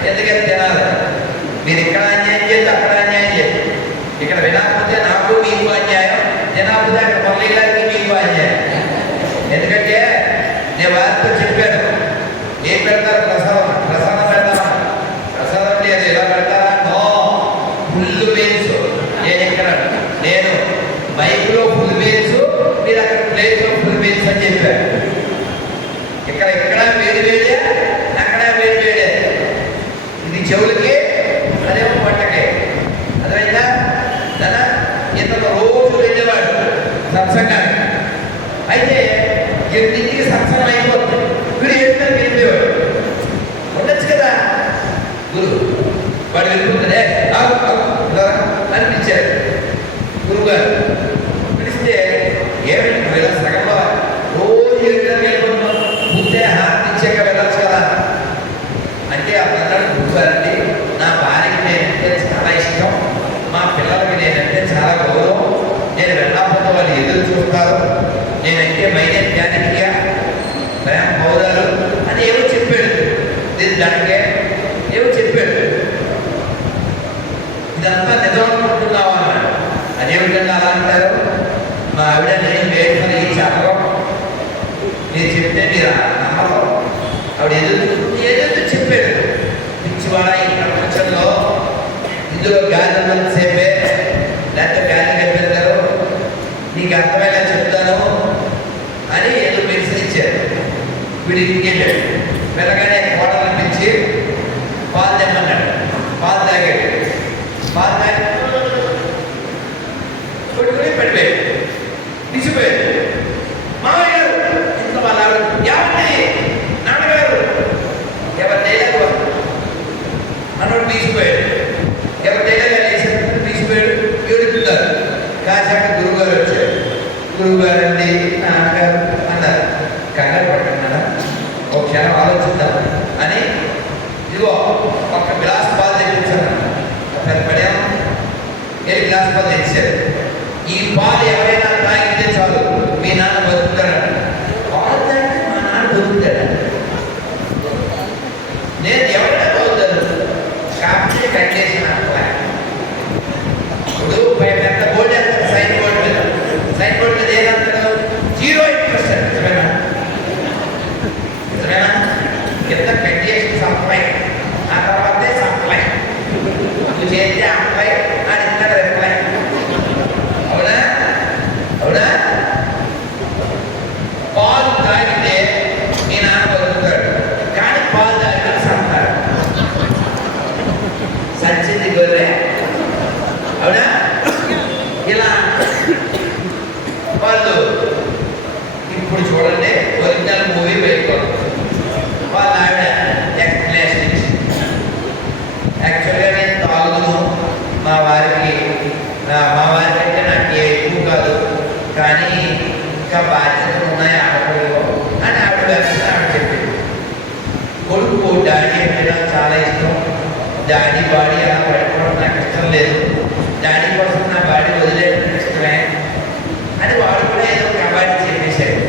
ఎందుకంటే తినాలి. మీరు ఇక్కడ అన్యాయం చేస్తే అక్కడ అన్యాయం చేయండి. ఇక్కడ వినకపోతే నాకు మీకు అన్యాయం, తినకపోతే అక్కడ మళ్ళీ గారికి మీకు అన్యాయం. ఎందుకంటే నేను వారితో చెప్పాను, ఏం పెడతారు ప్రసాదం పెడతామా, ప్రసాదం లేదు ఎలా పెడతారా, నో ఫుల్ మీల్స్. నేను మైక్లో ఫుల్ మీల్స్, మీరు అక్కడ ప్లేట్లో ఫుల్ మీల్స్ అని చెప్పారు. ఇక్కడ వేడి వేడే, అక్కడ వేడి వేడే. ఇది చెవులకి, అదేమో పట్టకే. అర్థమైందా? ఇతను రోజు వెళ్ళేవాడు సత్సంగానికి. అయితే 8ంటికి సత్సంగం అయిపోతుంది, వీడు 7ంటికి వెళ్ళేవాడు. ఉండొచ్చు కదా గురువు, వాడు వెళ్ళిపోతుందే అనిపించారు. గురువు గారు పిలిస్తే ఏమిటి ఇలా సగంలో రోజు 7ంటికి వెళ్ళిపోతున్నాం, ముందే హారతి ఇచ్చాక వెళ్ళచ్చు కదా అంటే అన్నాడు. గురువు గారండి, నా భార్యకి నేనంటే చాలా ఇష్టం, మా పిల్లలకి నేనంటే చాలా గౌరవం, నేను వెళ్ళకపోతే వాళ్ళు ఎదురు చూస్తారు, నేనంటే మైనత్యానికిగా ప్రేమ పౌరాలు అని ఏమో చెప్పాడు. దీని దానికే ఏమో చెప్పాడు. ఇదంతా నిజం అనుకుంటున్నావా అన్నాడు. అదేమిటంటే అలా అంటారు, మా ఆవిడ నేను వేడుకొని ఈ చెప్పడం మీరు చెప్తే మీరు నమ్మకం. ఆవిడ ఏదో చెప్పాడు. పిచ్చివాడ ఈ ప్రపంచంలో ఇందులో గాలి ఉన్నంతసేపే, లేకపోతే గాలి కప్పిస్తారు, నీకు అర్థమయ్యేలా చెప్తాను అని ఏదో మెడిసిన్ ఇచ్చారు. వీడు ఇంటికి వెళ్ళాడు. వెళ్ళగానే కోడలు పిలిచి పాలు తెమ్మన్నాడు. పాలు తాగాడు. పాలు తాగి కొట్టుకుని పడిపోయాడు, పిచ్చిపోయాడు. మామయ్య గారు ఇంత వాళ్ళ ఏమండి నాన్నగారు ఎవరు డైలాగ్ మనోడు తీసిపోయాడు. ఎవరు డైలాగ్ వేసేటప్పుడు తీసిపోయాడు. ఏడుతున్నారు. కాశాక గురువుగారు వచ్చారు. గురువుగారు అండి నాన్నగారు అన్నారు. కంగారు పడుతున్నాడా, ఒక క్షణం ఆలోచిద్దాం అని ఇదిగో ఒక గ్లాస్ పాలు తెప్పించాను. పెద్ద పడేమో వెళ్ళి గ్లాస్ పాలు తెచ్చారు. ఈ పాలు ఎవరైనా తాగితే చాలు మీ నాన్న బతుకుతాడు. పాలు తాగితే మా నాన్న బతుకుతాడు. నేను ఎవరైనా బతుకుతాను కాకపోతే కట్టేసిన ఇప్పుడు పెద్ద బోర్డు వేస్తారు, సైన్ బోర్డు మీద. సైన్ బోర్డు మీద ఏదంటారు, 0% నిజమేనా? నిజమేనా? కింద కట్టేసిన సప్లై, ఆ తర్వాతే సప్లై, నువ్వు చేస్తే అప్లై అని ఇస్తాడు రిప్లై. అవునా అవునా? పాలు తాగితే మీ నాన్న బతుకుతాడు, కానీ పాలు తాగితే సంతాడు. సచ్చింది గొర్రె. అవునా? ఇలా వాళ్ళు ఇప్పుడు చూడండి, ఒరిజినల్ మూవీ పెట్టుకోండి. వాళ్ళ ఆవిడ ఎక్స్ప్లెనేషన్ ఇచ్చింది. యాక్చువల్గా నేను తాగుదును, మా వారికి అంటే నాకు ఎక్కువ కాదు, కానీ ఇంకా బాధ్యతలు ఉన్నాయి ఆడపిల్లలు అని ఆవిడ వెళ్తే ఆవిడ చెప్పింది. కొడుకు డాడీ అంటే నాకు చాలా ఇష్టం, డాడీ బాడీ అలా పడుకోవడం నాకు ఇష్టం లేదు, డాడీ కోసం నా బాడీ వదిలేయడం ఇష్టమే అని వాడు కూడా ఏదో కబాడీ చెప్పేశాడు.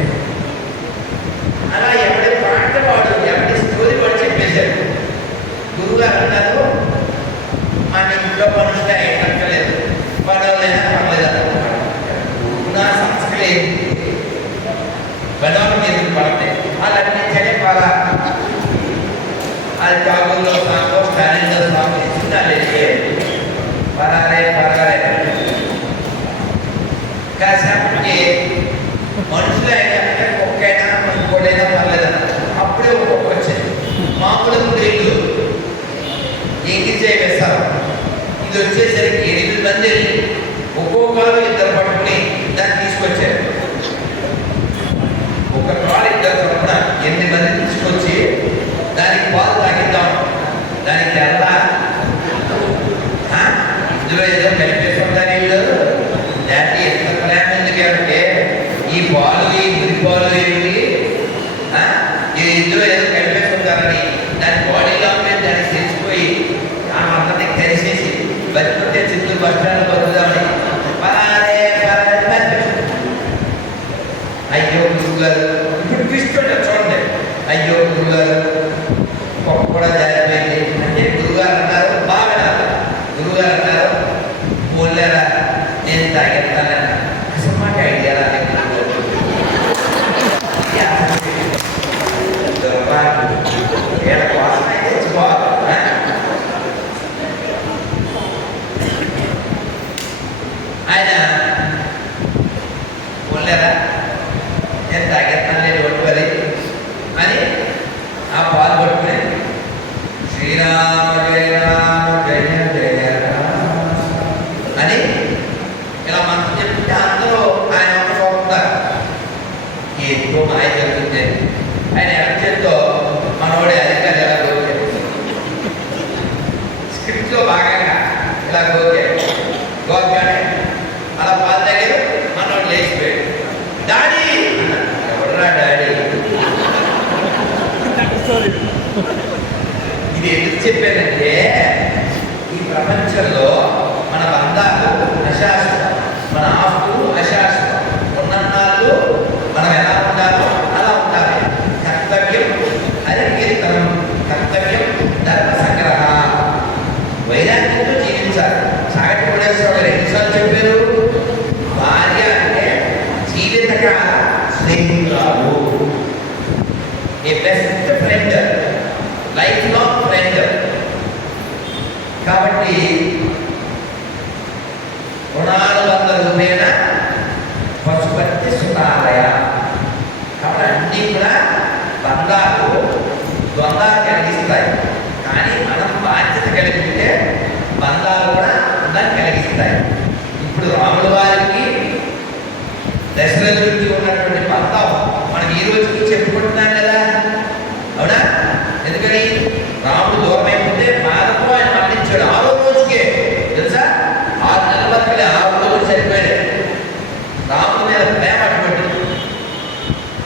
కాసేపటికి మనుషులు అయినా అంటే కుక్కైనా ఇంకోటైనా పర్లేదన్న అప్పుడే ఒక్కొక్క వచ్చేది. మామూలు ఇల్లు ఎగిరిచేయి వేస్తారు. ఇది వచ్చేసరికి 8 మంది ఒక్కొక్కరు ఇద్దరు పట్టుకుని దాన్ని తీసుకొచ్చారు. ఒక కాలు ఇద్దరు చొప్పున 8 మంది తీసుకొచ్చి దానికి పాలు తాగిద్దాం. దానికి ఎలా ఇందులో ఏదో కలిపేసుకుంటారు వీళ్ళు. దానికి ఎంత ప్రేమ ఎందుకంటే ఈ పాలు ఈ గురి పాలు ఏమిటి ఇందులో ఏదో కలిపేసుకుంటారని దాని బాడీలో దాన్ని తెచ్చిపోయి ఆ మందరిని కలిసేసి బతికుంటే చిత్తూరు బస్ స్టాండ్ బతుకుదామని అయ్యో గురువు గారు ఇప్పుడు తీసుకుంటారు చూడండి. అయ్యో గురువు గారు పప్పు కూడా జారిపోయింది అంటే గురువుగారు అన్నారు. బాగా గురువుగారు అన్నారు పోలేరా నేను తాగెత్తానని. అసలు మాకు ఐడియా రాలేదు. కోసం అయితే ఆయన పోలేరా నేను తాగెత్తాను ఒట్టువది అని ఆ పాలు పట్టుకుని శ్రీరామ జయ రామ జయ జయ అని ఇలా మనం చెప్తే అందరూ ఆయన చూస్తారు. ఎంతో మాయ జరుగుతుంది. ఆయన ఎవరి చేత్తో మనోడే అధికారి ఎలా గోకే స్క్రిప్ట్లో భాగంగా ఇలా గోకానే అలా పాలు తాగారు. మనోడు లేచిపోయాడు. డాడీ ఎవడరా డాడీ? ఇది ఎందుకు చెప్పానంటే ఈ ప్రపంచంలో మన బంధాలు అశాశ్వతం, మన ఆస్తులు అశాశ్వతం. ఉన్నన్నాళ్ళు మనం ఎలా ఉండాలో అలా ఉండాలి. కర్తవ్యం హరికీర్తనం, కర్తవ్యం ధర్మ సంగ్రహ. వైరాగ్యంతో జీవించాలి. సాగటి కోటేశ్వరుడు 2 సార్లు చెప్పారు. భార్య అంటే జీవితకాల స్నేహితురాలు, a best friend, lifelong friend. కాబట్టి రుణానుబంధ రూపేణ పశుపతి సుతాలయ. కాబట్టి అన్నీ కూడా బంధాలు ద్వంద్వాలు కలిగిస్తాయి. కానీ మనం బాధ్యత కలిగితే బంధాలు కూడా అందరం కలిగిస్తాయి. ఇప్పుడు రాముల వారికి దశరథుడికి ఉన్నటువంటి బంధం మనం ఈ రోజుకి చెప్పుకుంటున్నాం కదా, అవునా? ఎందుకని రాముడు దూరం అయిపోతే బాధతో ఆయన మరణించాడు. 6వ రోజుకే తెలుసా, 6 నెలల వరకు 6 రోజులు సరిపోయాడు. రాముడి మీద ప్రేమ అటువంటి.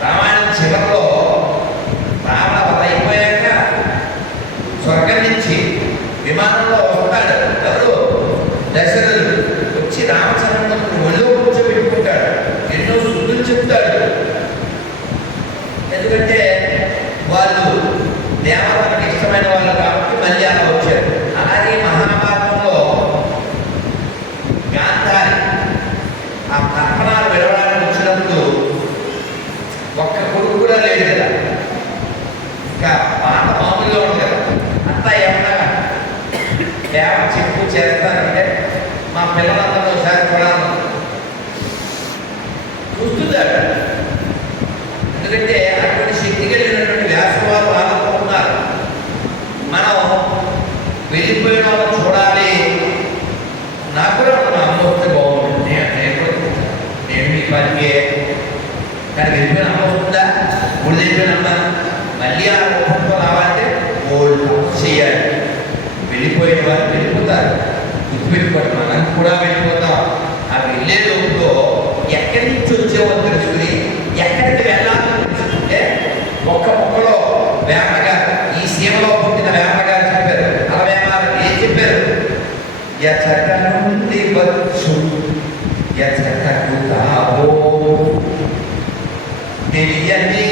రామాయణం చివరిలో రావణ వధ అయిపోయాక స్వర్గం నుంచి విమానంలో వస్తాడు ఎవరు? దశరథుడు. వచ్చి రామచంద్రుడు ఒళ్ళో కూర్చోబెట్టుకుంటాడు. ఎన్నో శుద్ధులు చెప్తాడు. ఎందుకంటే వాళ్ళు దేవతలకు ఇష్టమైన వాళ్ళు కాబట్టి మళ్ళీ అలా వచ్చారు. అలాగే మహాభారతంలో గాంధారి ఆ తర్పణాలు విడవడానికి వచ్చినప్పుడు ఒక్క కొడుకు కూడా లేడు కదా. ఇంకా పాత మామూలుగా ఉంది కదా. అంతా ఏమన్నా దేవ చెప్పు చేస్తానంటే మా పిల్లలందరూ ఒకసారి చూడాలి చూస్తుంటాడు. ఎందుకంటే అటువంటి శక్తి కలిగినటువంటి వ్యాసవారు రానుకుంటున్నారు. మనం వెళ్ళిపోయిన వాళ్ళు చూడాలి. నాకు కూడా నా అమ్మ వస్తే బాగుంటుంది. నేను మీ పనికే కానీ వెళ్ళిపోయిన అమ్మ వస్తుందా? గుడి వెళ్ళిపోయిన అమ్మ మళ్ళీ ఆ ముఖంతో రావాలంటే ఓల్డ్ చేయాలి. వెళ్ళిపోయిన వారు వెళ్ళిపోతారు. గుర్తుపెట్టుకోండి, మనం కూడా వెళ్ళిపోతాం. ఆ వెళ్ళే లోపులో ఎక్కడి నుంచి వచ్చేవో తెలుసుకుని ఎక్కడికి వెళ్ళాలో తెలుసుకుంటే ఒక్క మొక్కలో వేమగారు, ఈ సీమలో పుట్టిన వేమగారు చెప్పారు. అలా వేమారు ఏం చెప్పారు? ఎచ్చట నుండి వచ్చు ఎచ్చటకు తావో తెలియనే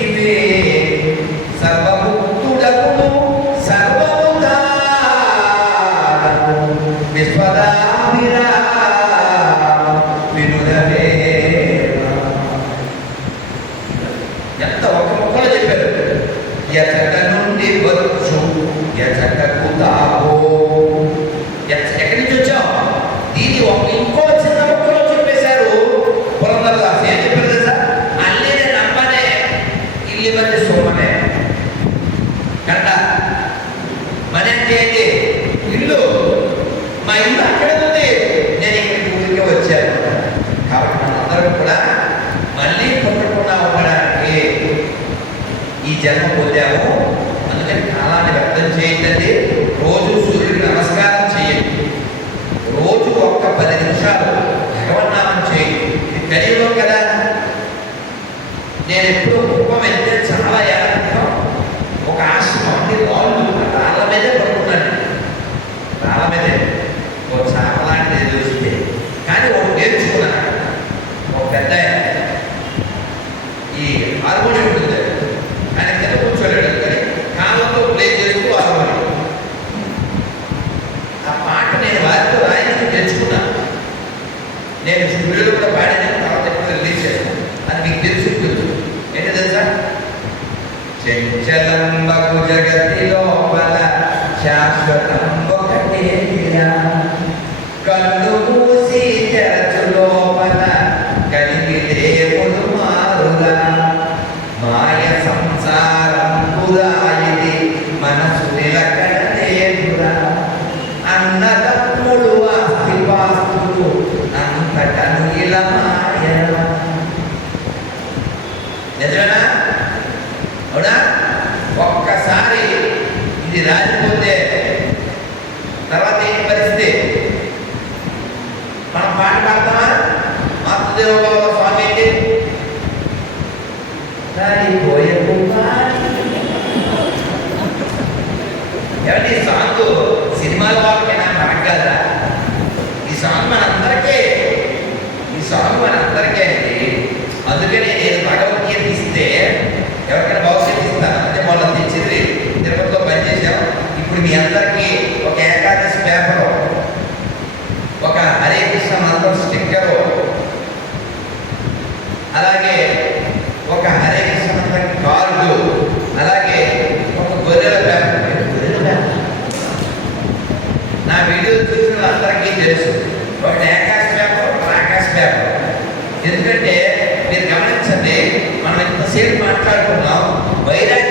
ఇదివే సర్వముక్తుడకును సర్వముదానము విశ్వదాభిరా వినురవే. ఎంత ఒక్క మొక్కలో చెప్పారు. ఎచ్చట నుండి వచ్చు ఎచ్చటకు తావో. ఎక్కడి నుంచి వచ్చావు? దీని ఇంకో చిన్న తప్పదు. అసలు ఏం చెప్పారు కదా, అల్లిన నమ్మనే ఇల్లు మధ్య సొమ్మనే కంట. మన అంటే ఏంటి? ఇల్లు. మా ఇల్లు అక్కడే ఉంది, నేను ఇక్కడికి ఊరికే వచ్చాను. కాబట్టి మనందరం కూడా మళ్ళీ పుట్టకుండా ఉండడానికి ఈ జన్మ పొందాము. అందుకని కాలాన్ని వ్యర్థం చేయొద్దండి. రోజు సూర్యుడికి నమస్కారం చేయండి. రోజు ఒక్క 10 నిమిషాలు భగవన్నామం చేయండి. ఇది కలియుగం కదా. నేను ఎప్పుడు కుప్పం వెళ్తే చాలా ఏళ్ళ ఒక ఆశ్రమం అంటే వాళ్ళు రాళ్ళ మీదే పడుకున్నాను. రాళ్ళ మీదే ఒక చాప లాంటిది చూస్తే కానీ ఒక నేర్చుకున్నాను. ఒక పెద్ద ఈ హార్మోనియం ఉంటుంది, ఆయన కింద కూర్చోలేడు కానీ కాళ్ళతో ప్లే చేస్తూ హార్మోనియం. ఆ పాట నేను వారితో రాయించి తెచ్చుకున్నాను. నేను స్టూడియోలో కూడా పాడాను, తర్వాత ఎప్పుడు రిలీజ్ చేస్తాను. అది మీకు తెలుసు. ఏంటి తెలుసా? చంచలంబకు జగతి లోపల శాశ్వతం ఒకటే కళ్ళు మూసి తెరచు లోపల కలిగి దేవుడు మారుగా మాయ సంసారం పురాయిది మనసు నిలకడలేదురా అన్నదమ్ముడు ఆస్తిపాస్తులు అంతటను ఇలా మాయ. నిజమేనా? అవునా? ఒక్కసారి ఇది రాలిపోతే తర్వాత ఏంటి పరిస్థితి? మనం పాట పాడతామా? మాతృదేవోభవ స్వామి ఏంటి? రాలిపోయే ఏమంటే ఈ సాంగ్ సినిమాల వాళ్ళకైనా మనకు కదా. ఈ సాంగ్ మనందరికీ, ఈ సాంగ్ మనందరికీ అండి. అందుకని నేను భగవద్గీత ఇస్తే ఎవరికైనా భవిష్యత్తు ఇస్తాను. అంటే మొన్న తెచ్చింది తిరుపతిలో పనిచేసాం. ఇప్పుడు మీ అందరికీ ఒక ఏకాదశి పేపరు, ఒక హరే కృష్ణ మంత్రం స్టిక్కరు, అలాగే ఒక హరే కృష్ణ మంత్రం కార్డు, అలాగే ఒక గొర్రెల పేపర్. నా వీడియో చూసిన అందరికీ తెలుసు, ఒకటి ఆకాశ పేపర్, ఒక ఆకాశ పేపర్. ఎందుకంటే మీరు గమనించండి, మనం ఎంతసేపు మాట్లాడుకున్నాం వైరాగ్యం